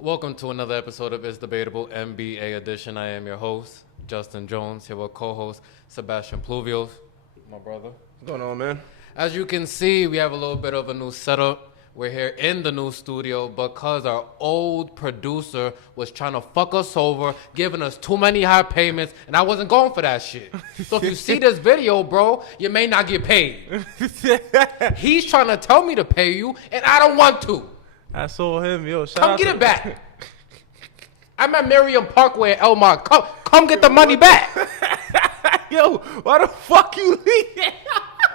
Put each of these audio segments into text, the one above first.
Welcome to another episode of It's Debatable NBA Edition. I am your host, Justin Jones, here with co-host Sebastian Pluvios, my brother. What's going on, man? As you can see, we have a little bit of a new setup. We're here in the new studio because our old producer was trying to fuck us over, giving us too many high payments, and I wasn't going for that shit. So if you see this video, bro, you may not get paid. He's trying to tell me to pay you, and I don't want to. I saw him, yo. Come get it back. I'm at Merriam Parkway at Elmont. Come get the money back. Yo, why the fuck you leave?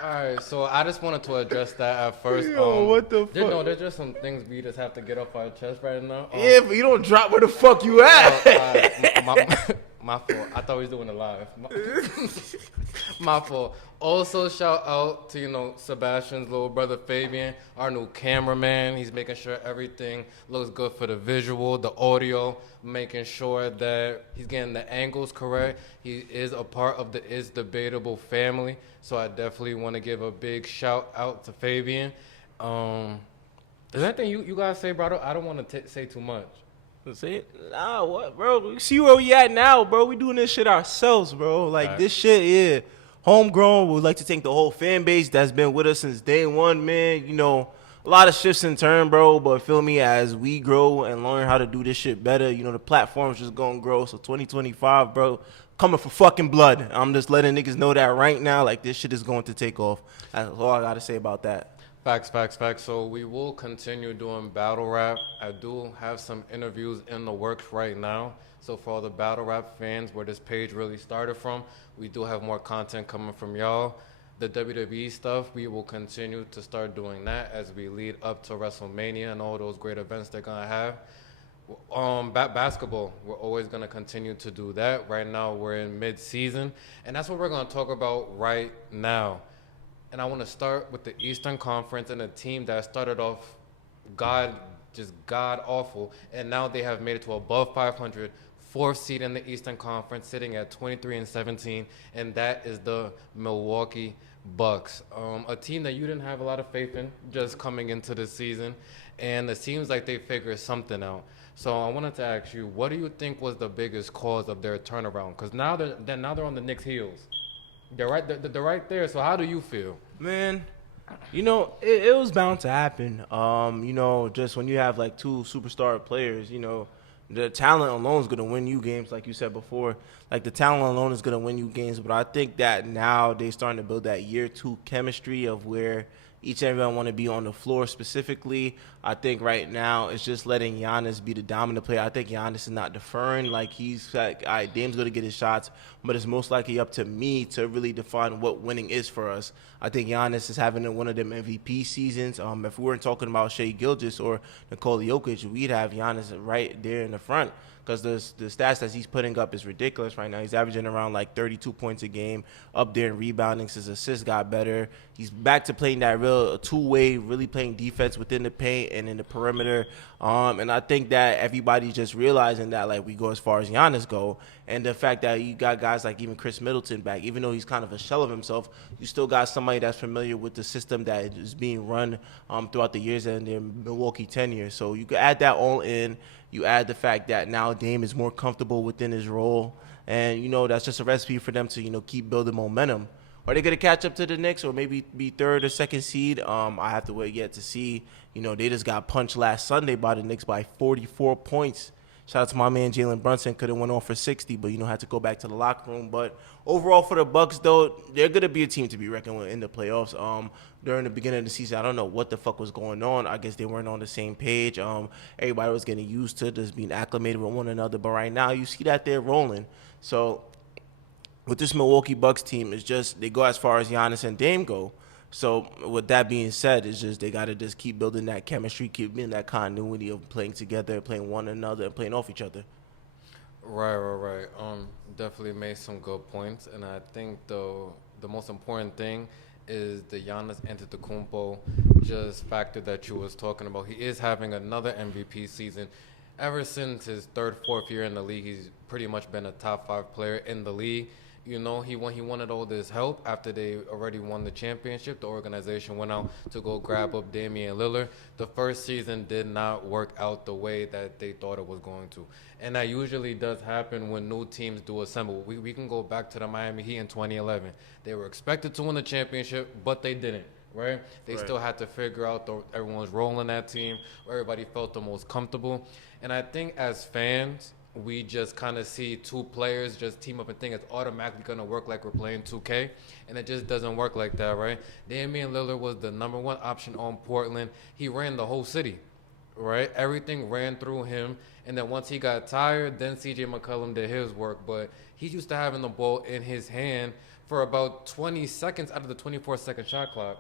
All right, so I just wanted to address that at first. Yo, what the fuck? There's just some things we just have to get off our chest right now. Yeah, but you don't drop where the fuck you at. My fault. I thought we was doing it live. My fault. Also, shout out to, Sebastian's little brother Fabian, our new cameraman. He's making sure everything looks good for the visual, the audio, making sure that he's getting the angles correct. He is a part of the Is Debatable family, so I definitely want to give a big shout out to Fabian. Is there anything you guys say, bro? I don't want to say too much. Say it? Nah, what, bro? We see where we at now, bro. We doing this shit ourselves, bro. Like, Right. This shit, yeah. Homegrown. We'd like to thank the whole fan base that's been with us since day one, man. A lot of shifts in turn, bro. But feel me, as we grow and learn how to do this shit better, the platform's just gonna grow. So 2025, bro, coming for fucking blood. I'm just letting niggas know that right now. Like, this shit is going to take off. That's all I gotta say about that. Facts. So we will continue doing battle rap. I do have some interviews in the works right now. So for all the battle rap fans, where this page really started from, we do have more content coming from y'all. The WWE stuff, we will continue to start doing that as we lead up to WrestleMania and all those great events they're gonna have. Basketball, we're always gonna continue to do that. Right now, we're in mid-season, and that's what we're gonna talk about right now. And I want to start with the Eastern Conference and a team that started off god awful, and now they have made it to above 500, fourth seed in the Eastern Conference, sitting at 23-17, and that is the Milwaukee Bucks, a team that you didn't have a lot of faith in just coming into the season, and it seems like they figured something out. So I wanted to ask you, what do you think was the biggest cause of their turnaround? Because now they're on the Knicks' heels. They're right there. So how do you feel? Man, it was bound to happen. Just when you have like two superstar players, the talent alone is going to win you games, like you said before. Like, the talent alone is going to win you games. But I think that now they're starting to build that year two chemistry of where each and everyone want to be on the floor specifically. I think right now it's just letting Giannis be the dominant player. I think Giannis is not deferring. Like, he's like, all right, Dame's going to get his shots, but it's most likely up to me to really define what winning is for us. I think Giannis is having one of them MVP seasons. If we weren't talking about Shea Gilgeous or Nikola Jokic, we'd have Giannis right there in the front, because the stats that he's putting up is ridiculous right now. He's averaging around like 32 points a game, up there in rebounding. His assists got better. He's back to playing that real two-way, really playing defense within the paint and in the perimeter. And I think that everybody's just realizing that, like, we go as far as Giannis go. And the fact that you got guys like even Chris Middleton back, even though he's kind of a shell of himself, you still got somebody that's familiar with the system that is being run throughout the years and their Milwaukee tenure. So you can add that all in. You add the fact that now Dame is more comfortable within his role. And, that's just a recipe for them to, keep building momentum. Are they going to catch up to the Knicks or maybe be third or second seed? I have to wait yet to see. They just got punched last Sunday by the Knicks by 44 points. Shout out to my man Jalen Brunson. Could have went on for 60, but, had to go back to the locker room. But overall for the Bucks, though, they're going to be a team to be reckoned with in the playoffs. During the beginning of the season, I don't know what the fuck was going on. I guess they weren't on the same page. Everybody was getting used to just being acclimated with one another. But right now, you see that they're rolling. So with this Milwaukee Bucks team, it's just they go as far as Giannis and Dame go. So with that being said, it's just they got to just keep building that chemistry, keep building that continuity of playing together, playing one another, and playing off each other. Right. Definitely made some good points, and I think the most important thing is the Giannis Antetokounmpo just factor that you was talking about. He is having another MVP season. Ever since his third, fourth year in the league, he's pretty much been a top 5 player in the league. he wanted all this help after they already won the championship. The organization went out to go grab up Damian Lillard. The first season did not work out the way that they thought it was going to. And that usually does happen when new teams do assemble. We can go back to the Miami Heat in 2011. They were expected to win the championship, but they didn't. Right? They still had to figure out everyone's role in that team, where everybody felt the most comfortable. And I think as fans, we just kind of see two players just team up and think it's automatically going to work like we're playing 2K. And it just doesn't work like that, right? Damian Lillard was the number one option on Portland. He ran the whole city, right? Everything ran through him. And then once he got tired, then CJ McCollum did his work. But he's used to having the ball in his hand for about 20 seconds out of the 24-second shot clock.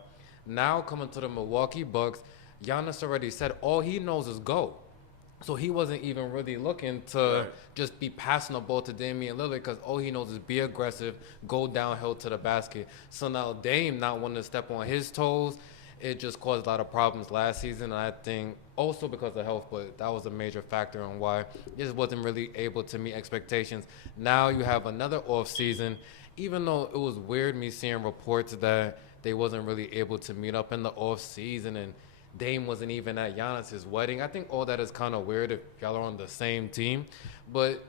Now coming to the Milwaukee Bucks, Giannis already said all he knows is go. So he wasn't even really looking to just be passing the ball to Damian Lillard because all he knows is be aggressive, go downhill to the basket. So now Dame not wanting to step on his toes, it just caused a lot of problems last season. And I think also because of health, but that was a major factor on why he just wasn't really able to meet expectations. Now you have another off season, even though it was weird me seeing reports that they wasn't really able to meet up in the off season and Dame wasn't even at Giannis's wedding. I think all that is kind of weird if y'all are on the same team. But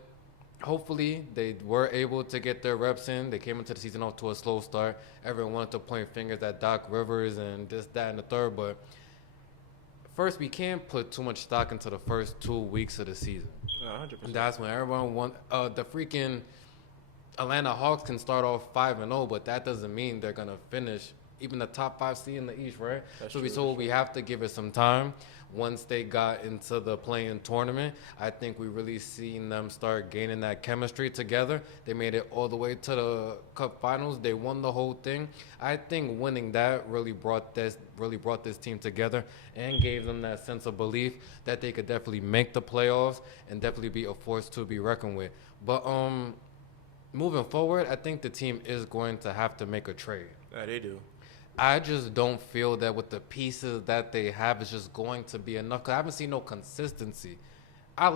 hopefully they were able to get their reps in. They came into the season off to a slow start. Everyone wanted to point fingers at Doc Rivers and this, that, and the third. But first, we can't put too much stock into the first 2 weeks of the season. 100%. And that's when everyone the freaking Atlanta Hawks can start off 5-0, but that doesn't mean they're going to finish even the top 5 seed in the East, right? So we have to give it some time. Once they got into the play-in tournament, I think we really seen them start gaining that chemistry together. They made it all the way to the Cup Finals. They won the whole thing. I think winning that really brought this team together and gave them that sense of belief that they could definitely make the playoffs and definitely be a force to be reckoned with. But moving forward, I think the team is going to have to make a trade. Yeah, they do. I just don't feel that with the pieces that they have is just going to be enough. 'Cause I haven't seen no consistency. I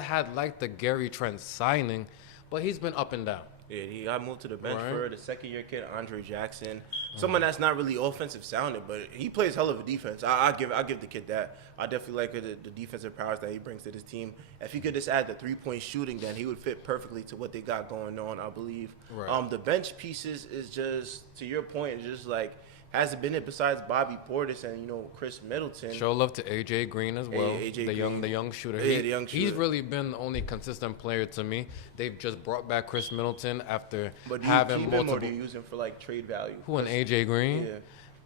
had liked the Gary Trent signing, but he's been up and down. Yeah, he got moved to the bench for the second-year kid, Andre Jackson. Someone that's not really offensive sounded, but he plays hell of a defense. I give the kid that. I definitely like the defensive powers that he brings to this team. If he could just add the three-point shooting, then he would fit perfectly to what they got going on, I believe. Right. The bench pieces is just, to your point, just like hasn't been it besides Bobby Portis and Chris Middleton. Show love to AJ Green as well. AJ the Green. young shooter. Yeah, the young shooter. He's really been the only consistent player to me. They've just brought back Chris Middleton after But do you having keep multiple. him or do you use him for like trade value? Who, an AJ Green? Yeah.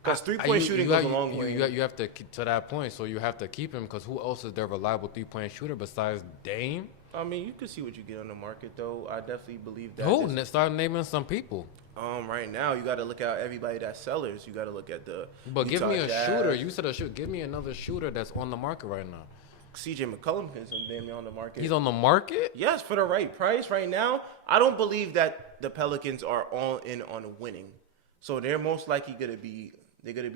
Because three-point shooting goes a long way. You have to keep to that point, so you have to keep him because who else is their reliable three-point shooter besides Dame? I mean, you can see what you get on the market, though. I definitely believe that. Who? Start naming some people. Right now, you got to look at everybody that's sellers. You got to look at the. But give me a Jazz. shooter. You said a shooter. Give me another shooter that's on the market right now. CJ McCollum is damn near on the market. He's on the market? Yes, for the right price right now. I don't believe that the Pelicans are all in on winning, so they're most likely gonna be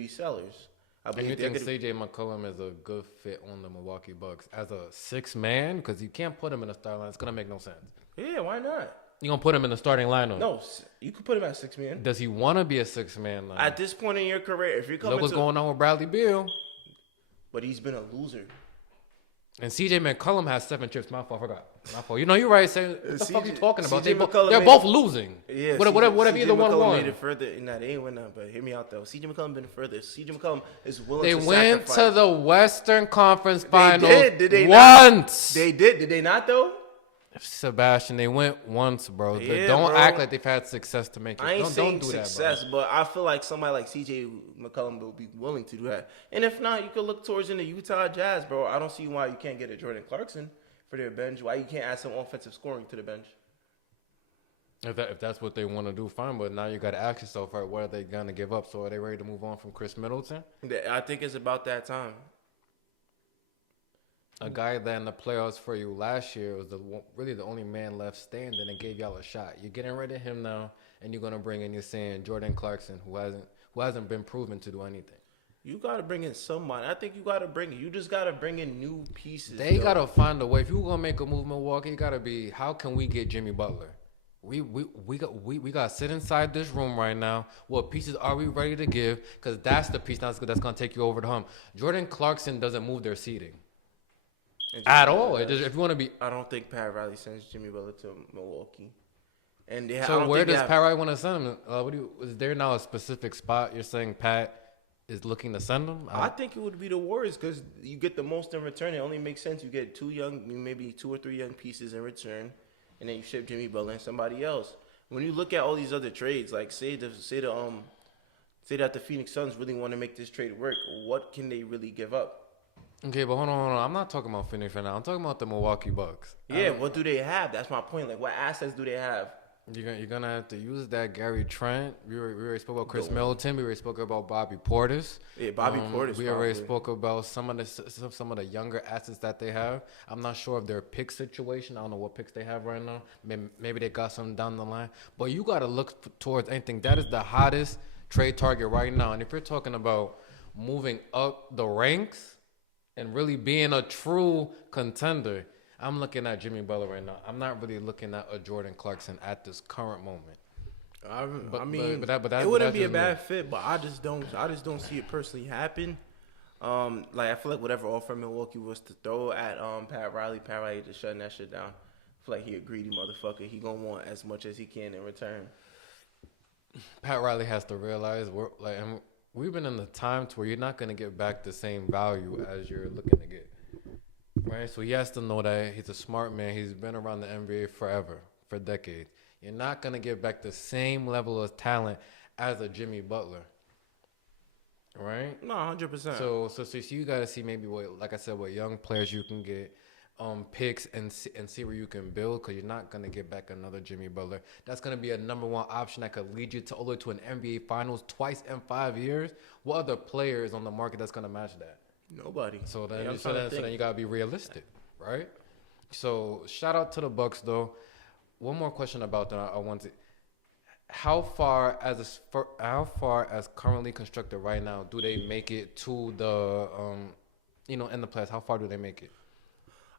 sellers. I And believe you they're think gonna, CJ McCollum is a good fit on the Milwaukee Bucks as a six man? Because you can't put him in a starting line. It's gonna make no sense. Yeah, why not? You gonna put him in the starting lineup? No, you could put him at 6 man. Does he want to be a 6-man line? At this point in your career, if you're coming Look what's to, going on with Bradley Beal. but he's been a loser. And CJ McCollum has 7 chips. My fault. I forgot. My fault. You're right. Saying what the fuck are you talking about? CJ They're McCollum both losing. Yeah, whatever either one McCollum won. made it further. Nah, they ain't win nothing, but hear me out though. CJ McCollum been further. CJ McCollum is willing They to went sacrifice. to the Western Conference Finals Did they not? once. They did they not though? Sebastian, they went once, bro. Yeah, Don't bro. act like they've had success to make it. I ain't saying don't do success, that, but I feel like somebody like CJ McCollum will be willing to do that. And if not, you could look towards in the Utah Jazz, bro. I don't see why you can't get a Jordan Clarkson for their bench. Why you can't add some offensive scoring to the bench? If that's what they want to do, fine. But now you got to ask yourself, right, what are they going to give up? So are they ready to move on from Chris Middleton? I think it's about that time. A guy that in the playoffs for you last year was really the only man left standing and gave y'all a shot. You're getting rid of him now, and you're gonna bring in, you're saying Jordan Clarkson, who hasn't been proven to do anything. You gotta bring in somebody. I think you just gotta bring in new pieces. They gotta find a way. If you're gonna make a move, Milwaukee, it gotta be how can we get Jimmy Butler? We got to sit inside this room right now. What pieces are we ready to give? Because that's the piece that's going to take you over the hump. Jordan Clarkson doesn't move their seating at all. It just, if you want to be. I don't think Pat Riley sends Jimmy Butler to Milwaukee. And So where does Pat Riley want to send him? Is there now a specific spot you're saying Pat is looking to send him? I think it would be the Warriors because you get the most in return. It only makes sense. You get maybe 2 or 3 young pieces in return, and then you ship Jimmy Butler and somebody else. When you look at all these other trades, like say that the Phoenix Suns really want to make this trade work, what can they really give up? Okay, but hold on. I'm not talking about Phoenix right now. I'm talking about the Milwaukee Bucks. Yeah, what do they have? That's my point. Like, what assets do they have? You're gonna have to use that Gary Trent. We already spoke about Chris Middleton. We already spoke about Bobby Portis. Yeah, Bobby Portis. We already spoke about some of the younger assets that they have. I'm not sure of their pick situation. I don't know what picks they have right now. Maybe they got some down the line. But you got to look towards anything. That is the hottest trade target right now. And if you're talking about moving up the ranks and really being a true contender, I'm looking at Jimmy Butler right now. I'm not really looking at a Jordan Clarkson at this current moment. It wouldn't be a bad fit, but I just don't see it personally happen. Like I feel like whatever offer Milwaukee was to throw at Pat Riley just shutting that shit down. I feel like he a greedy motherfucker. He gonna want as much as he can in return. Pat Riley has to realize we've been in the time to where you're not gonna get back the same value as you're looking to get. Right, so he has to know that he's a smart man. He's been around the NBA forever, for decades. You're not gonna get back the same level of talent as a Jimmy Butler, right? No, 100%. So you gotta see maybe what young players you can get, picks and see where you can build, because you're not gonna get back another Jimmy Butler. That's gonna be a number one option that could lead you to all the way to an NBA Finals twice in 5 years. What other players on the market that's gonna match that? Nobody. So then you gotta be realistic, right? So shout out to the Bucks though. One more question about that I wanted. How far as currently constructed right now do they make it to the in the playoffs? How far do they make it?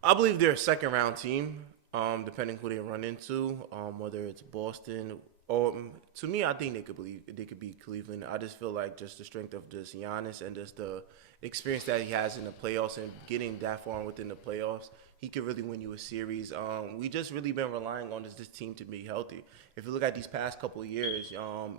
I believe they're a second round team, depending who they run into, whether it's Boston. Or to me, I think they could beat Cleveland. I just feel like just the strength of just Giannis and just the experience that he has in the playoffs and getting that far within the playoffs, he could really win you a series. We just really been relying on this team to be healthy. If you look at these past couple of years,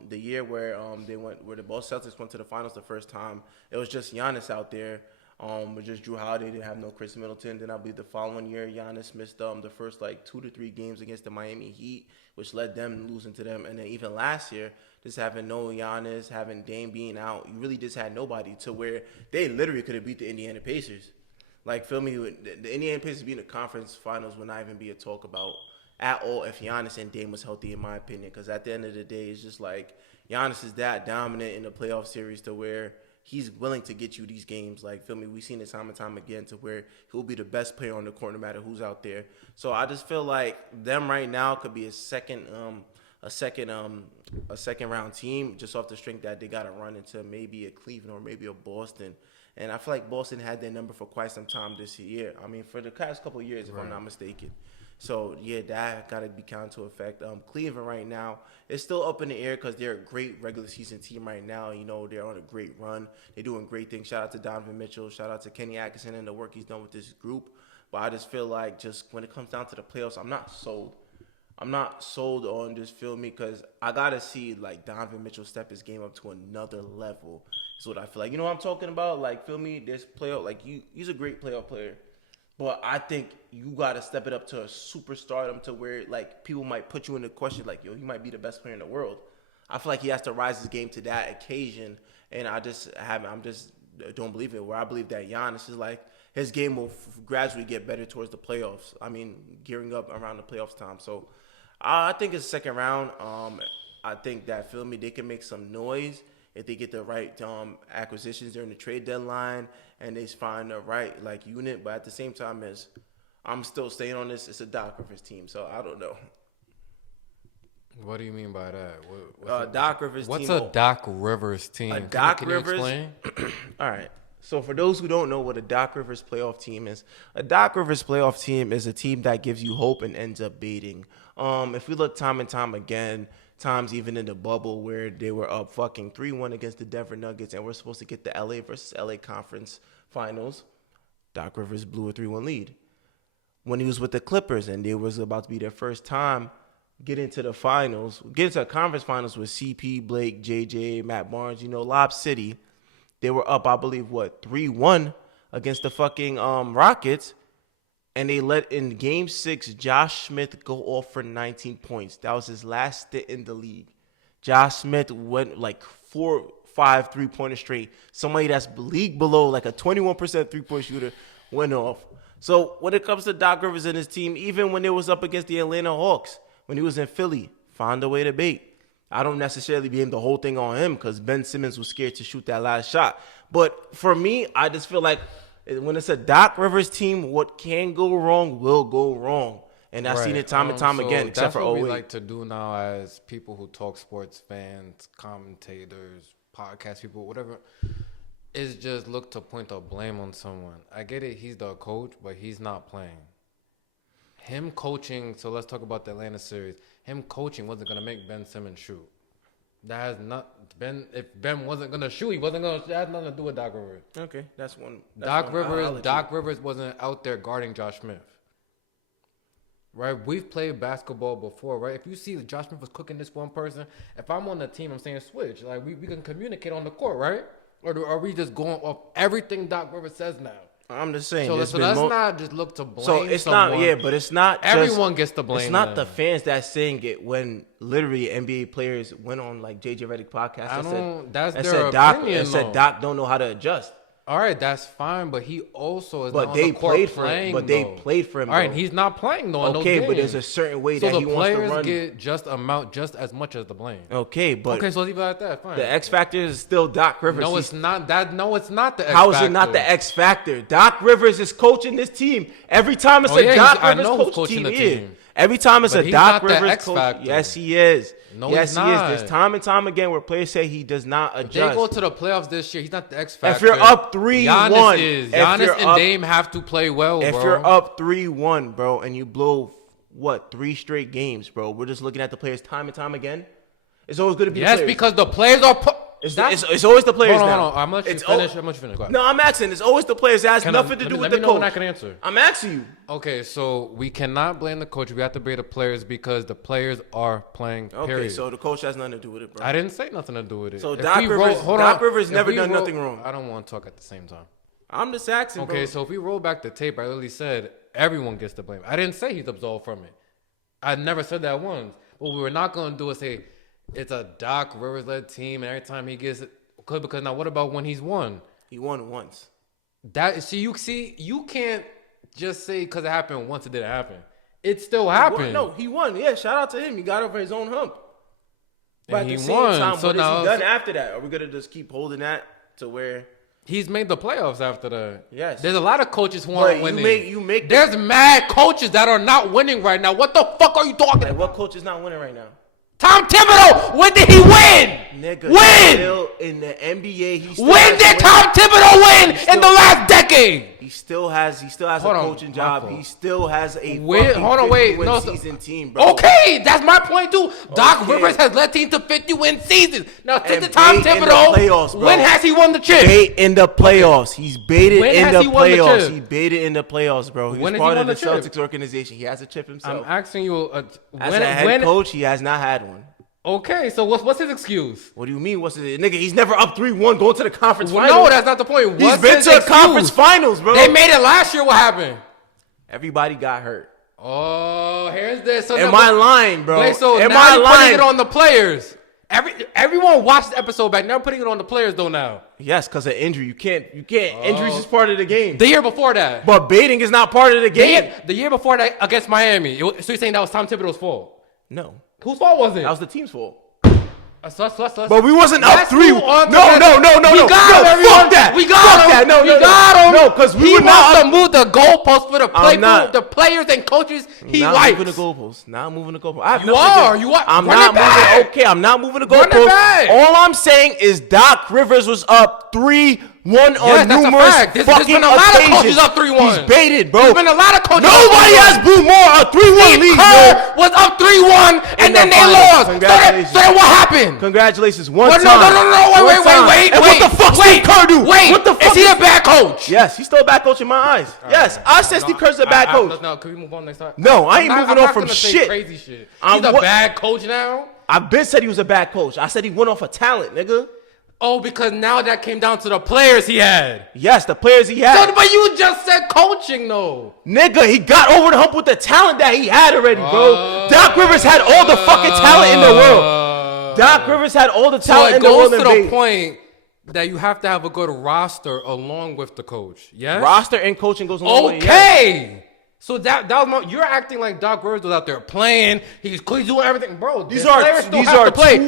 the year where the Boston Celtics went to the finals the first time, it was just Giannis out there. With just Drew Holiday, didn't have no Chris Middleton. Then I believe the following year, Giannis missed the first 2 to 3 games against the Miami Heat, which led them losing to them. And then even last year, just having no Giannis, having Dame being out, you really just had nobody to where they literally could have beat the Indiana Pacers. Feel me? The Indiana Pacers being the conference finals would not even be a talk about at all if Giannis and Dame was healthy, in my opinion. Because at the end of the day, it's just Giannis is that dominant in the playoff series to where he's willing to get you these games. Feel me? We've seen it time and time again to where he'll be the best player on the court no matter who's out there. So I just feel like them right now could be a second round team just off the strength that they got to run into maybe a Cleveland or maybe a Boston. And I feel like Boston had their number for quite some time this year. I mean, for the past couple of years, if I'm not mistaken. So, yeah, that got to be counted to effect. Cleveland right now is still up in the air because they're a great regular season team right now. They're on a great run. They're doing great things. Shout out to Donovan Mitchell. Shout out to Kenny Atkinson and the work he's done with this group. But I just feel like just when it comes down to the playoffs, I'm not sold. I'm not sold on this, feel me, because I got to see, Donovan Mitchell step his game up to another level. Is what I feel like. You know what I'm talking about? Feel me, this playoff, he's a great playoff player. But I think you got to step it up to a superstardom to where, people might put you into question, yo, he might be the best player in the world. I feel like he has to rise his game to that occasion, and I don't believe it, where I believe that Giannis is, his game will gradually get better towards the playoffs. I mean, gearing up around the playoffs time. So, I think it's second round. I think that, feel me, they can make some noise if they get the right acquisitions during the trade deadline and they find the right unit. But at the same time, I'm still staying on this. It's a Doc Rivers team, so I don't know. What do you mean by that? Doc Rivers what's team. What's a Doc Rivers team? A Doc can Rivers. You explain? All right. So for those who don't know what a Doc Rivers playoff team is, a Doc Rivers playoff team is a team that gives you hope and ends up beating. If we look time and time again, times even in the bubble where they were up fucking 3-1 against the Denver Nuggets and we're supposed to get the LA versus LA conference finals, Doc Rivers blew a 3-1 lead. When he was with the Clippers and it was about to be their first time getting to the finals, getting to the conference finals with CP, Blake, JJ, Matt Barnes, Lob City, they were up, I believe, 3-1 against the fucking Rockets. And they let in Game 6, Josh Smith go off for 19 points. That was his last stint in the league. Josh Smith went like 4-5 3-pointers straight. Somebody that's league below, like a 21% three-point shooter, went off. So when it comes to Doc Rivers and his team, even when it was up against the Atlanta Hawks, when he was in Philly, found a way to bait. I don't necessarily blame the whole thing on him because Ben Simmons was scared to shoot that last shot. But for me, I just feel like when it's a Doc Rivers team, what can go wrong will go wrong. And I've seen it time and time again, except for 08. That's what we like to do now as people who talk sports, fans, commentators, podcast people, whatever, is just look to point the blame on someone. I get it, he's the coach, but he's not playing. Him coaching, so let's talk about the Atlanta series. Him coaching wasn't going to make Ben Simmons shoot. That has not Ben. If Ben wasn't going to shoot, he wasn't going to. That has nothing to do with Doc Rivers. Okay, that's one. Doc Rivers wasn't out there guarding Josh Smith. Right? We've played basketball before, right? If you see that Josh Smith was cooking this one person, if I'm on the team, I'm saying switch. Like we can communicate on the court, right? Or are we just going off everything Doc Rivers says now? I'm just saying. So let's not just look to blame So it's someone. not, but it's not. Everyone gets to blame. It's not them. the fans that's saying it when literally NBA players went on like JJ Redick podcast and said Doc don't know how to adjust. All right, that's fine, but he also is but not they on the court played playing. For him. But they played for him. All right, he's not playing though. Okay, but there's a certain way that he wants to run. So the players get just as much as the blame. Okay, but so leave it at that. Fine. The X factor is still Doc Rivers. No, it's not that. No, it's not the X How factor. is it not the X factor? Doc Rivers is coaching this team. Every time it's a Doc Rivers coaching the team. Every time it's a Doc Rivers coach. Yes, he is. No, yes, he's not. He is. There's time and time again where players say he does not adjust. If they go to the playoffs this year, he's not the X factor. If you're up 3-1, Giannis and Dame have to play well, bro. If you're up 3-1, bro, and you blow 3 straight games, bro, we're just looking at the players time and time again. It's always going to be the players. Yes, because the players are. It's always the players now. Hold on. I'm let you finish. I'm let you finish. Go ahead. No, I'm asking. It's always the players. It has nothing to do with the coach. Let me know when I can answer. I'm asking you. Okay, so we cannot blame the coach. We have to blame the players because the players are playing, period. Okay, so the coach has nothing to do with it, bro. I didn't say nothing to do with it. So Doc Rivers never done nothing wrong. I don't want to talk at the same time. I'm just asking, bro. Okay, so if we roll back the tape, I literally said everyone gets the blame. I didn't say he's absolved from it. I never said that once. What we were not going to do is say it's a Doc Rivers-led team, and every time he gets it, because now what about when he's won? He won once. You can't just say because it happened once it didn't happen. It still happened. No, he won. Yeah, shout out to him. He got over his own hump. But and at the he same won. time, so what now, has he done after that? Are we gonna just keep holding that to where he's made the playoffs after that? Yes. There's a lot of coaches who aren't winning. There's mad coaches that are not winning right now. What the fuck are you talking about? What coach is not winning right now? Tom Thibodeau, when did he win? Nigga, when? Still in the NBA, when did Tom Thibodeau win in the last decade? He still has a coaching job. He still has a season team, bro. Okay, that's my point too. Doc Rivers has led teams to 50-win seasons. Now, since the Tom Thibodeau, when has he won the chip? Bait in the playoffs. He's baited in the playoffs. He baited in the playoffs, bro. He's part of the Celtics organization. He has a chip himself. I'm asking you, as a head coach, he has not had one. Okay, so what's his excuse? What do you mean? What's his nigga? He's never up 3-1 going to the conference finals. No, that's not the point. He's been to the conference finals, bro. They made it last year. What happened? Everybody got hurt. Oh, here's this. So am I lying, bro? Wait, so am now I you're lying? putting it on the players. Everyone watched the episode back. Now putting it on the players though now. Yes, because of injury. You can't. Injuries is part of the game. The year before that. But baiting is not part of the game. The year before that against Miami. So you're saying that was Tom Thibodeau's fault? No. Whose fault was it? That was the team's fault. But we wasn't up 3. No. We got him. Fuck that. We got him. We got him. No, because we were not to move the goalposts for the players and coaches he likes. Not moving the goalposts. Not moving the goalposts. You are. I'm not moving. Okay, I'm not moving the goalposts. All I'm saying is Doc Rivers was up 3-1 won on that's a numerous fact. There's fucking been a lot of occasions. coaches up 3-1. He's baited, bro. There's been a lot of coaches. Nobody has blew more a 3-1 lead, Kerr bro. was up 3-1, and then they finals. lost. Congratulations. So then what happened? Congratulations, one No, time. wait. And what the fuck Steve Kerr do? Wait, What the fuck is he a bad coach? Yes, he's still a bad coach in my eyes. Yes, I said Steve Kerr's a bad coach. No, can we move on next time? No, I ain't moving I'm on not from gonna say shit. Crazy shit. I'm He's a what- bad coach now. I've been said he was a bad coach. I said he went off of talent, nigga. Oh, because now that came down to the players he had. Yes, the players he had. So, but you just said coaching, though. Nigga, he got over the hump with the talent that he had already, bro. Doc Rivers had all the fucking talent in the world. Doc Rivers had all the talent in the world. So it goes to the point that you have to have a good roster along with the coach. Yes? Roster and coaching goes a long way. Okay. So that was you're acting like Doc Rivers was out there playing. He's doing everything, bro. These are two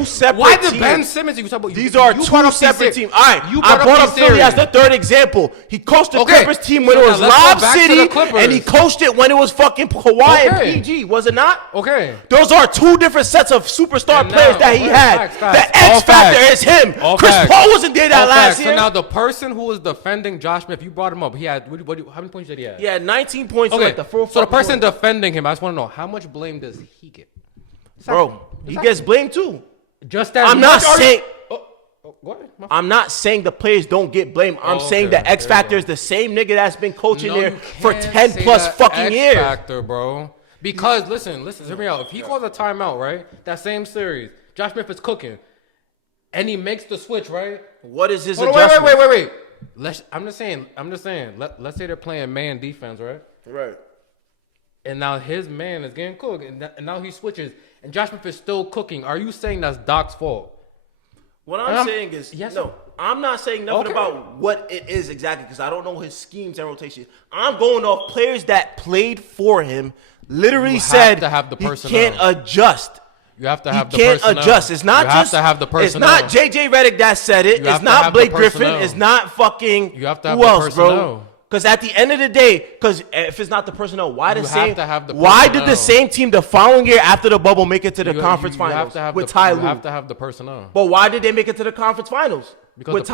separate Why did teams. Ben Simmons? You talk about These are two separate teams. All right, I brought up Philly as the third example. He coached the Clippers team when it was Lob City, and he coached it when it was fucking Kawhi and PG. Was it not? Okay. Those are two different sets of superstar players that he had. Facts. The X factor is him. Chris Paul wasn't there that last year. So now the person who was defending Josh Smith, you brought him up. He had how many points did he have? He had 19 points. Okay. Like the four. So the person defending him, I just want to know how much blame does he get? Bro, he gets blamed too. Just as I'm not saying. Go ahead. I'm not saying the players don't get blamed. I'm saying the X factor is the same nigga that's been coaching there for 10 plus fucking years. X factor, bro. Because listen, hear me out. If he calls a timeout, right, that same series, Josh Smith is cooking, and he makes the switch, right? What is his adjustment? Wait. I'm just saying. Let's say they're playing man defense, right? Right. And now his man is getting cooked, and now he switches, and Josh Smith is still cooking. Are you saying that's Doc's fault? What I'm saying is, yes, no, I'm not saying nothing about what it is exactly because I don't know his schemes and rotation. I'm going off players that played for him. Literally said to have the he personnel. can't adjust. You have to have he the can't personnel. adjust. It's not you just. have to have the personnel. It's not JJ Redick that said it. It's not Blake Griffin. It's not fucking. You have to have who the else, personnel. bro? Because at the end of the day, because if it's not the personnel, why did the same team the following year after the bubble make it to the conference finals with Ty Lue? You have to have the personnel. But why did they make it to the conference finals? Because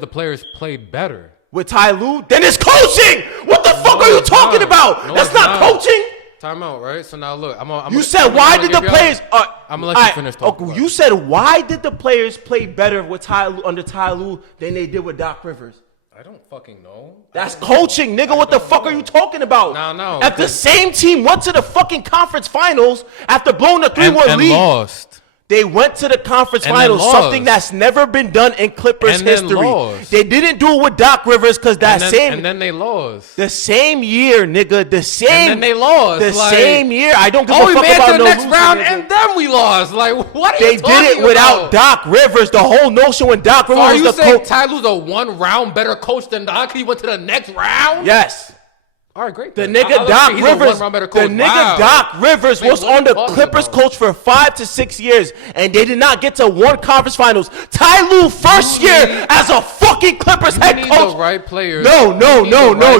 the players played better. With Ty Lue? Then it's coaching! What the fuck are you talking about? That's not coaching? Timeout, right? So now look, you said why did the players? I'm gonna let you finish talking. You said why did the players play better with under Ty Lue than they did with Doc Rivers? I don't fucking know. That's coaching, nigga. What the fuck are you talking about? No. If the same team went to the fucking conference finals after blowing the 3-1 lead, lost. They went to the conference finals, something that's never been done in Clippers history. They didn't do it with Doc Rivers because and then they lost. The same year, nigga. The same. And then they lost. The same year. I don't give a fuck about we made it to the next losing, round, nigga. and then we lost. Like, what are they you talking about? did it without Doc Rivers. The whole notion when Doc Rivers was the coach. Are you saying Ty Lue's a one-round better coach than Doc? He went to the next round? Yes. All right, great. The nigga Doc Rivers was on the Clippers coach for 5 to 6 years, and they did not get to one conference finals. Ty Lue first year as a fucking Clippers head coach. You need the right players. No.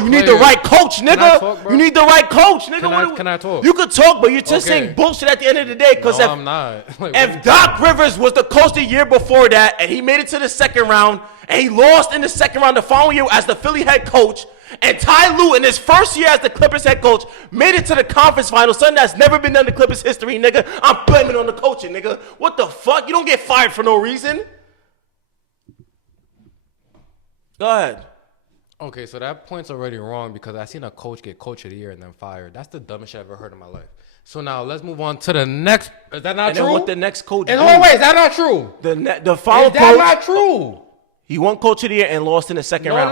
You need the right coach, nigga. You need the right coach, nigga. Can I talk? You could talk, but you're just saying bullshit at the end of the day. Because I'm not. If Doc Rivers was the coach the year before that, and he made it to the second round, and he lost in the second round the following year as the Philly head coach, and Ty Lue in his first year as the Clippers head coach made it to the conference finals, something that's never been done in Clippers history, nigga. I'm blaming it on the coaching, nigga. What the fuck? You don't get fired for no reason. Go ahead. Okay, so that point's already wrong because I seen a coach get coach of the year and then fired. That's the dumbest shit I've ever heard in my life. So now let's move on to the next. Is that not true? And what the next coach? In what way is that not true? The follow coach. Is that not true? He won coach of the year and lost in the second round.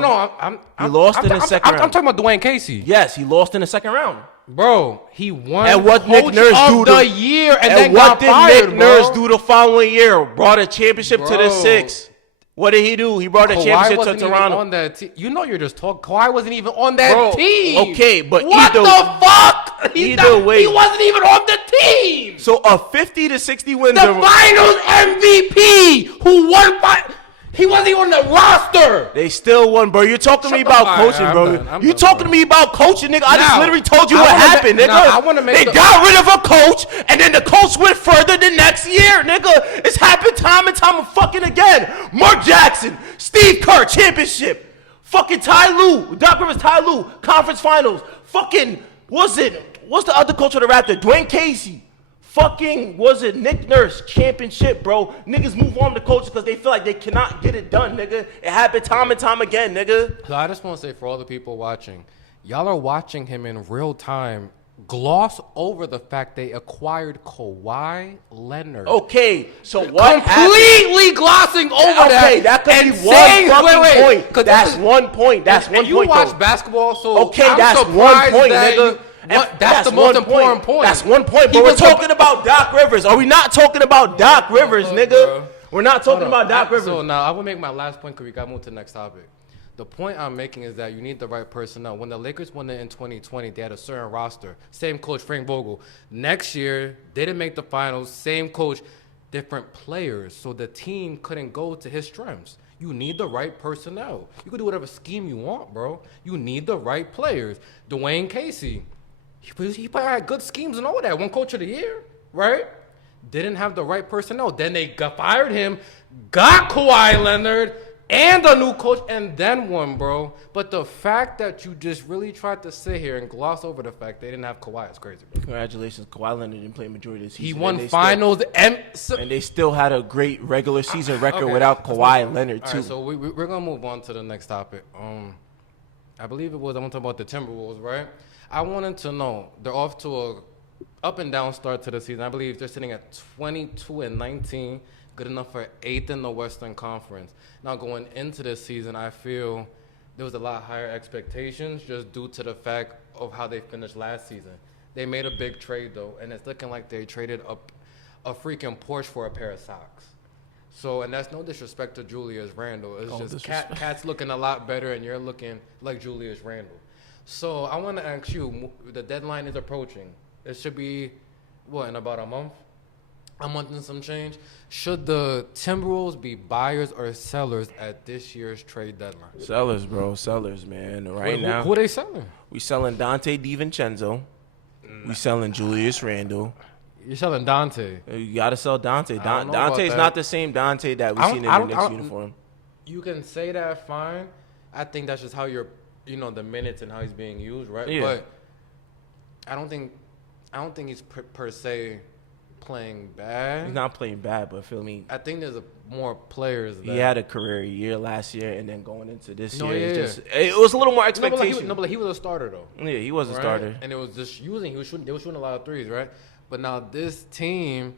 He lost in the second round. I'm talking about Dwayne Casey. Yes, he lost in the second round. Bro, he won and what coach Nick Nurse of do the year and then what got fired, did Nick Nurse do the following year? Brought a championship to the Six. What did he do? He brought a championship to Toronto. On that you know you're just talking. Kawhi wasn't even on that team. Okay, but what the fuck? Either way, he wasn't even on the team. So a 50 to 60 wins. The Finals MVP who won by. He wasn't even on the roster. They still won, bro. You're talking to me about coaching, bro. You talking to me about coaching, nigga. I just literally told you what happened, nigga. They got rid of a coach, and then the coach went further the next year, nigga. It's happened time and time fucking again. Mark Jackson, Steve Kerr, championship. Fucking Ty Lue. Doc Rivers, Ty Lue. Conference finals. Fucking, what's the other coach of the Raptors? Dwayne Casey. Fucking, Nick Nurse? Championship, bro. Niggas move on to coaches because they feel like they cannot get it done, nigga. It happened time and time again, nigga. So I just want to say for all the people watching, y'all are watching him in real time gloss over the fact they acquired Kawhi Leonard. Okay, so what completely glossing over that. Okay, that could be one fucking point. That's one point. That's one point. You watch basketball, so okay, that's one point, nigga. That's the most important point. That's one point. But we're talking about Doc Rivers. Are we not talking about Doc Rivers, nigga? Bro. We're not talking about Doc Rivers. So now I will make my last point because we got to move to the next topic. The point I'm making is that you need the right personnel. When the Lakers won it in 2020, they had a certain roster. Same coach, Frank Vogel. Next year, they didn't make the finals. Same coach, different players. So the team couldn't go to his strengths. You need the right personnel. You can do whatever scheme you want, bro. You need the right players. Dwayne Casey, he probably had good schemes and all that. One coach of the year, right? Didn't have the right personnel. Then they fired him, got Kawhi Leonard, and a new coach, and then won, bro. But the fact that you just really tried to sit here and gloss over the fact they didn't have Kawhi is crazy, bro. Congratulations. Kawhi Leonard didn't play majority of the season. He won finals and they still had a great regular season record without Kawhi Leonard, too. All right, so we're going to move on to the next topic. I believe I want to talk about the Timberwolves, right? I wanted to know, they're off to a up and down start to the season. I believe they're sitting at 22-19. Good enough for 8th in the Western Conference. Now, going into this season, I feel there was a lot higher expectations just due to the fact of how they finished last season. They made a big trade, though, and it's looking like they traded up a freaking Porsche for a pair of socks. So, and that's no disrespect to Julius Randle. It's just Cat's looking a lot better, and you're looking like Julius Randle. So, I want to ask you, the deadline is approaching. It should be, in about a month? A month and some change. Should the Timberwolves be buyers or sellers at this year's trade deadline? Sellers, bro. Sellers, man. Now. Who are they selling? We selling Dante DiVincenzo. We selling Julius Randle. You're selling Dante. You got to sell Dante. Dante's not the same Dante that we've seen in the Knicks uniform. You can say that, fine. I think that's just how you're, the minutes and how he's being used, right? Yeah. But I don't think he's per se playing bad. He's not playing bad, but feel me. I think there's more players. He had a career year last year, and then going into this year, it was a little more expectation. But he was a starter though. Yeah, he was a starter, and it was just they were shooting a lot of threes, right? But now this team,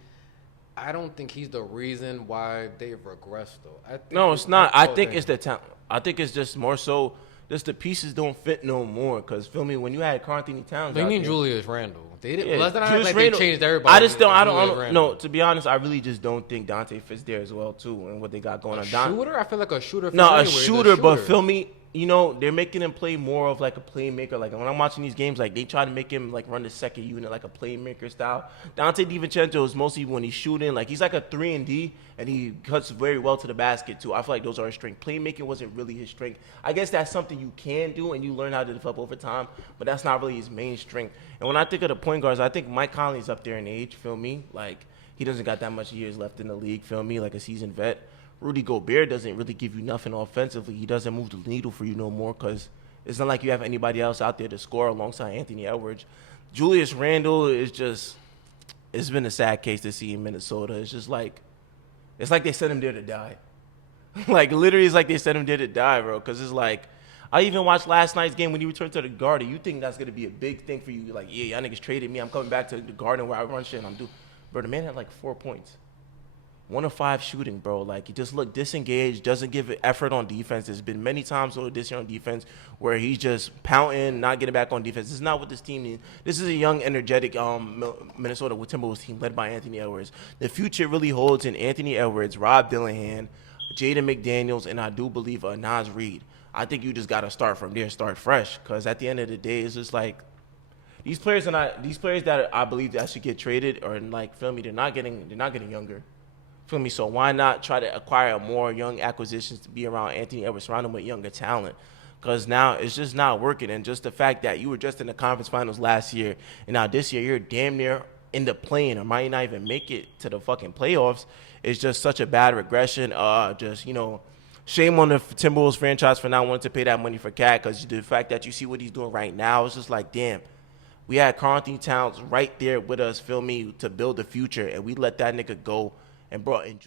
I don't think he's the reason why they've regressed though. No, it's not. I think it's the talent. I think it's just more so. Just the pieces don't fit no more. Because, feel me, when you had Karl-Anthony Towns They need Julius Randle. They didn't. Well, that's not like they changed everybody. I just don't. No, to be honest, I really just don't think Dante fits there as well, too, and what they got going on. Shooter? I feel like a shooter. No, a shooter, but feel me, they're making him play more of like a playmaker. Like, when I'm watching these games, like, they try to make him, like, run the second unit, like a playmaker style. Dante DiVincenzo is mostly when he's shooting. Like, he's like a 3-and-D, and he cuts very well to the basket, too. I feel like those are his strength. Playmaking wasn't really his strength. I guess that's something you can do, and you learn how to develop over time, but that's not really his main strength. And when I think of the point guards, I think Mike Conley's up there in age, feel me? Like, he doesn't got that much years left in the league, feel me? Like a seasoned vet. Rudy Gobert doesn't really give you nothing offensively. He doesn't move the needle for you no more because it's not like you have anybody else out there to score alongside Anthony Edwards. Julius Randle is just – it's been a sad case to see in Minnesota. It's just like – it's like they sent him there to die. Like, literally, it's like they sent him there to die, bro, because it's like – I even watched last night's game when he returned to the Garden. You think that's going to be a big thing for you. You're like, yeah, y'all niggas traded me. I'm coming back to the Garden where I run shit and I'm doing – bro, the man had like 4 points. 1 of 5 shooting, bro. Like, he just looked disengaged, doesn't give it effort on defense. There's been many times over this year on defense where he's just pouting, not getting back on defense. This is not what this team needs. This is a young, energetic Minnesota Timberwolves team led by Anthony Edwards. The future really holds in Anthony Edwards, Rob Dillingham, Jaden McDaniels, and I do believe Naz Reid. I think you just got to start from there, start fresh, because at the end of the day, it's just like these players that I believe that should get traded or like, feel me, they're not getting younger. Feel me? So why not try to acquire more young acquisitions to be around Anthony Edwards, surround him with younger talent? Because now it's just not working. And just the fact that you were just in the conference finals last year, and now this year you're damn near in the play-in or might not even make it to the fucking playoffs, is just such a bad regression. shame on the Timberwolves franchise for not wanting to pay that money for Cat, because the fact that you see what he's doing right now, it's just like, damn. We had Karl-Anthony Towns right there with us, feel me, to build the future, and we let that nigga go and brought in